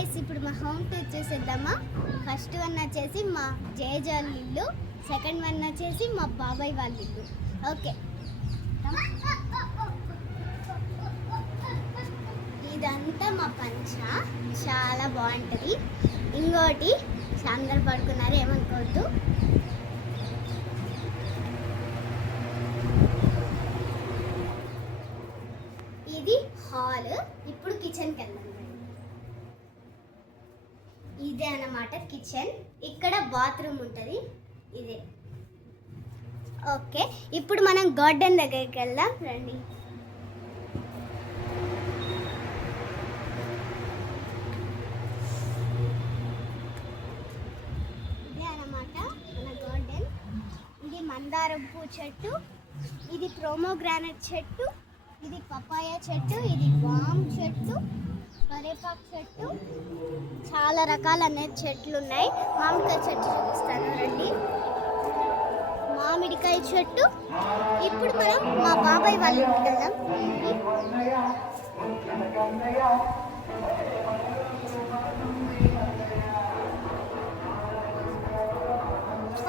Guys ఇప్పుడు మా home tour చూసేద్దామా. ఫస్ట్ వన్ వచ్చేసి మా జేజాల్ ఇల్లు, సెకండ్ వన్ వచ్చేసి మా బాబాయ్ వాళ్ళ ఇల్లు. ఓకే, ఇదంతా మా పంచ, చాలా బాగుంటుంది. ఇంకోటి అందరు పడుకున్నారు, ఏమనుకోవద్దు. ఇది హాల్. ఇప్పుడు కిచెన్కి వెళ్దాం. ఇదే అన్నమాట కిచెన్. ఇక్కడ బాత్రూమ్ ఉంటుంది, ఇదే. ఓకే, ఇప్పుడు మనం గార్డెన్ దగ్గరికి వెళ్దాం రండి. ఇదే అన్నమాట మన గార్డెన్. ఇది మందారం పూ చెట్టు, ఇది ప్రోమోగ్రానైట్ చెట్టు, ఇది పపాయ చెట్టు, ఇది వామ్ చెట్టు, కరేపాకు చెట్టు, చాలా రకాల చెట్లు ఉన్నాయి. మామిడికాయ చెట్టు చూపిస్తాను రండి. మామిడికాయ చెట్టు. ఇప్పుడు మనం మా బాబాయ్ వాళ్ళ ఇంటికి వెళ్దాం.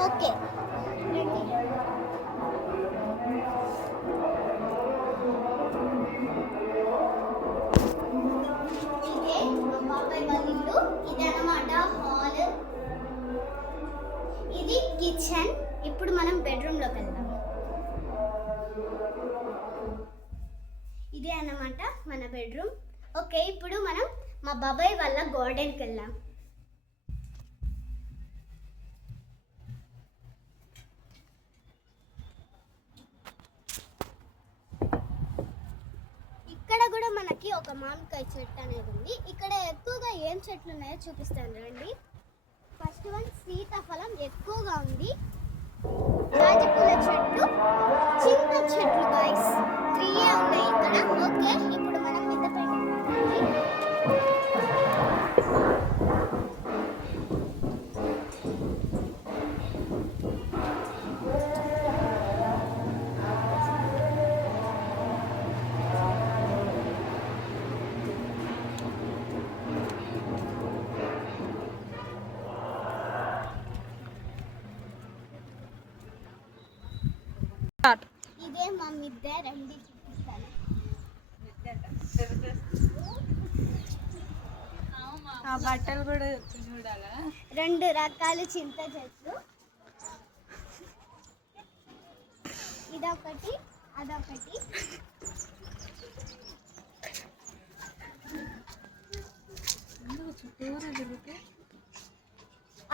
ఓకే, ఇది అన్నమాట హాల్. ఇది కిచెన్. ఇప్పుడు మనం బెడ్రూమ్లోకి వెళ్దాం. ఇదే అన్నమాట మన బెడ్రూమ్. ఓకే, ఇప్పుడు మనం మా బాబాయ్ వాళ్ళ గార్డెన్కి వెళ్దాం. ఇక్కడ కూడా మనకి ఒక మామిడికాయ చెట్టు అనేది ఉంది. ఇక్కడ ఎక్కువగా ఏం చెట్లు ఉన్నాయో చూపిస్తాను రండి. ఫస్ట్ వన్ సీతాఫలం ఎక్కువగా ఉంది, రాజపూల చెట్టు, చింత చెట్లు గైస్ 3 ఉన్నాయి ఇక్కడ. ఓకే, ఇప్పుడు మనం మిద్ద పైకి ఇదే మా మిద్దె రండి చూపిస్తాను. బట్టలు కూడా చూడాలా. 2 రకాల చింత చెట్లు, ఇదొకటి అదొకటి.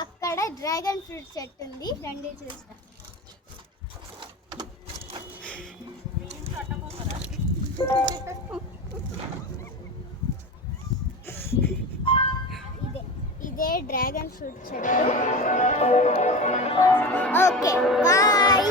అక్కడ డ్రాగన్ ఫ్రూట్ చెట్టు ఉంది, రండి చూస్తా. ఇదే డ్రాగన్ ఫ్రూట్ చెట్టు. Okay, bye.